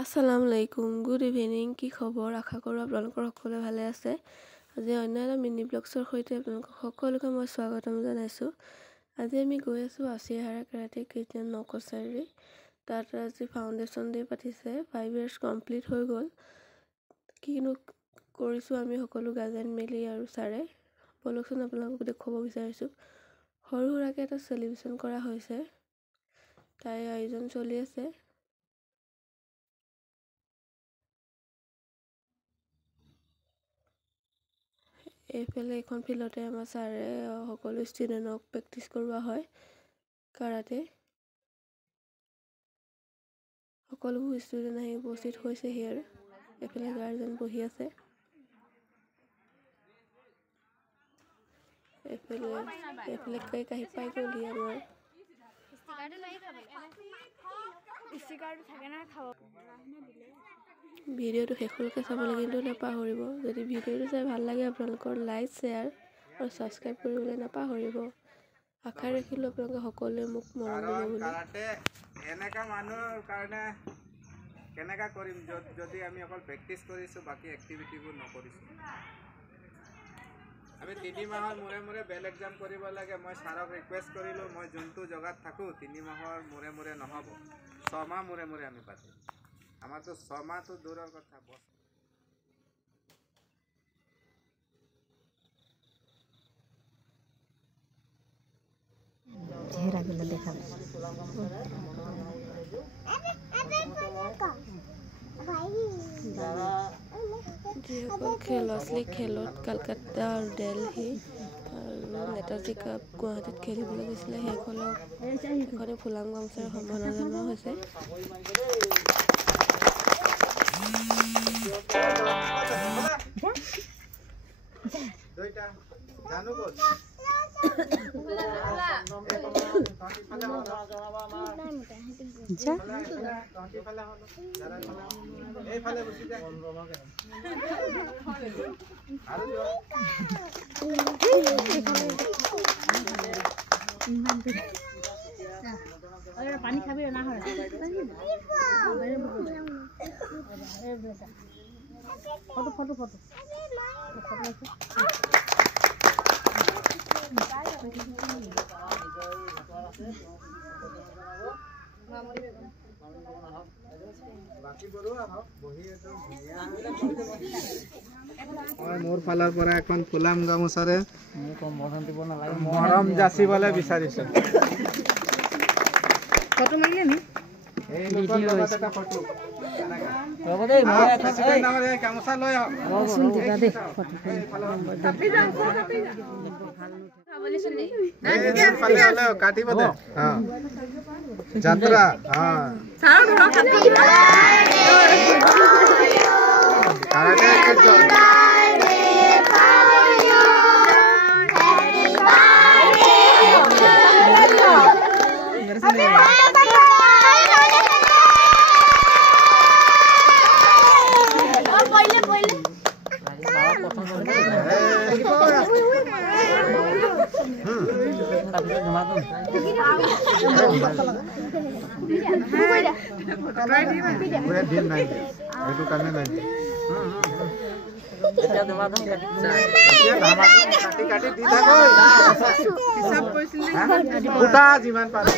আসসালামু আলাইকুম, good evening. কি খবৰ? আশা কৰোঁ আপোনালোকৰ সকলোৱে ভালে আছে। আজি অন্য এটা মিনি ব্লগছৰ সৈতে আপোনালোকক সকলোকে মই স্বাগতম জনাইছোঁ। আজি আমি গৈ আছোঁ আছিয়াহাৰা কাৰাটে কিডছ নকচাৰী। তাত আজি ফাউণ্ডেশ্যন ডে পাতিছে। 5 years কমপ্লিট হৈ গ'ল। কিনো কৰিছোঁ আমি সকলো গাৰ্জেন মিলি আৰু ছাৰে। বলকচোন আপোনালোকক দেখুৱাব বিচাৰিছোঁ। সৰু সুৰাকৈ এটা চেলিব্ৰেশ্যন কৰা হৈছে, তাই আয়োজন চলি আছে। এইফালে এখন ফিল্ডতে আমাৰ ছাৰে সকলো ষ্টুডেণ্টক প্ৰেক্টিছ কৰোৱা হয় কাৰাটে। সকলোবোৰ ষ্টুডেণ্ট আহি উপস্থিত হৈছেহি আৰু এইফালে গাৰ্জেন বহি আছে। এইফালে কেক আহি পাই গ'লহি আমাৰ। ভিডিঅ'টো শেষলৈকে চাবলৈ কিন্তু নাপাহৰিব। যদি ভিডিঅ'টো চাই ভাল লাগে আপোনালোকৰ লাইক, শ্বেয়াৰ আৰু ছাবস্ক্ৰাইব কৰিবলৈ নাপাহৰিব। আশা ৰাখিলোঁ আপোনালোকে সকলোৱে মোক মৰম দিব বুলি। এনেকা মানুহৰ কাৰণে কেনেকা কৰিম যদি আমি অকল প্ৰেক্টিছ কৰিছোঁ, বাকী এক্টিভিটিবোৰ নকৰিছোঁ। আমি 3 মাহৰ মূৰে মূৰে বেল এক্সাম কৰিব লাগে। মই ছাৰক ৰিকুৱেষ্ট কৰিলোঁ, মই যোনটো জেগাত থাকোঁ 3 মাহৰ মূৰে মূৰে নহ'ব, 6 মাহ মূৰে মূৰে আমি পাতিম। আমাৰতো 6 মাহটো দূৰৰ কথা। চেহাৰাগুলো দেখাবে। যিসকল খেলুৱৈ খেলত কলকাতা আৰু দিল্লী আৰু নেতাজী কাপ গুৱাহাটীত খেলিবলৈ গৈছিলে, সেইসকলক এখনে ফুলাম গামোচাৰে সম্বৰ্ধনা জনোৱা হৈছে। পানি খাবি না হয় ফটো ফটো ফটো মোৰ ফালৰ পৰা এখন ফুলাম গামোচাৰে মৰম যাচিবলৈ বিচাৰিছোঁ। ফটো মাৰিলে নি? গামোচা লৈ কাটিব দে যাত্ৰা। যিমান পাৰে